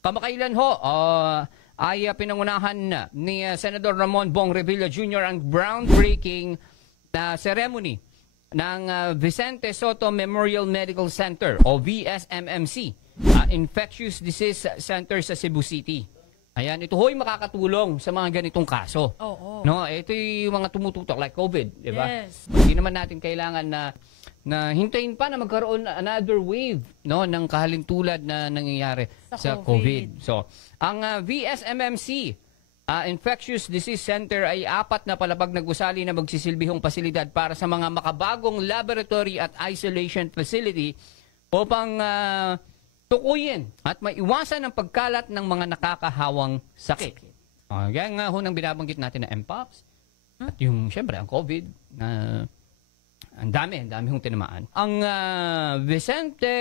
Kamakailan ho, ay pinangunahan ni Senador Ramon Bong Revilla Jr. ang groundbreaking na ceremony ng Vicente Soto Memorial Medical Center o VSMMC, Infectious Disease Center sa Cebu City. Ayan, ito ho'y makakatulong sa mga ganitong kaso. Oo. No, ito yung mga tumututok like COVID, di ba? Yes. Hindi naman natin kailangan na hintayin pa na magkaroon another wave, no, ng kahalintulad na nangyayari sa COVID. So, ang VSMMC Infectious Disease Center ay 4 na palapag na gusali na magsisilbihong pasilidad para sa mga makabagong laboratory at isolation facility upang tukuyin at maiwasan ang pagkalat ng mga nakakahawang sakit. Yan nga ho nang binabanggit natin na Mpox at yung syempre ang COVID na ang dami hong tinamaan. Ang Vicente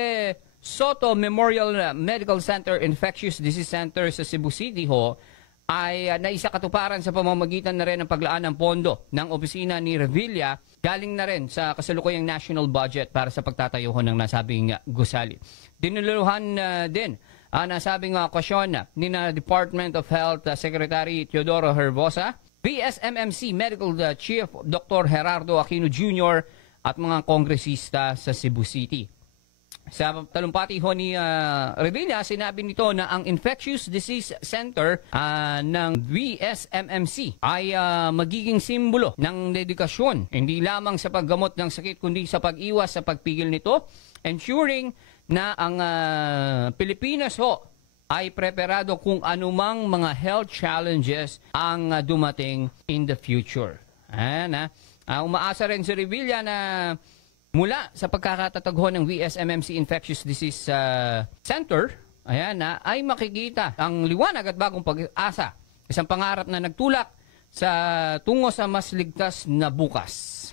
Soto Memorial Medical Center Infectious Disease Center sa Cebu City ho ay naisakatuparan sa pamamagitan na rin ng paglaan ng pondo ng opisina ni Revilla galing na rin sa kasalukuyang national budget para sa pagtatayo ng nasabing gusali. Dinuluhan din nasabing okasyon ni na Department of Health Secretary Teodoro Herbosa, VSMMC Medical Chief Dr. Gerardo Aquino Jr. at mga kongresista sa Cebu City. Sa talumpati ho ni Revilla, sinabi nito na ang Infectious Disease Center ng VSMMC ay magiging simbolo ng dedikasyon, hindi lamang sa paggamot ng sakit kundi sa pag-iwas sa pagpigil nito, ensuring na ang Pilipinas ho ay preparado kung anumang mga health challenges ang dumating in the future. Umaasa rin si Revilla na mula sa pagkakatatagho ng VSMMC Infectious Disease Center, ay makikita ang liwanag at bagong pag-asa. Isang pangarap na nagtulak sa tungo sa mas ligtas na bukas.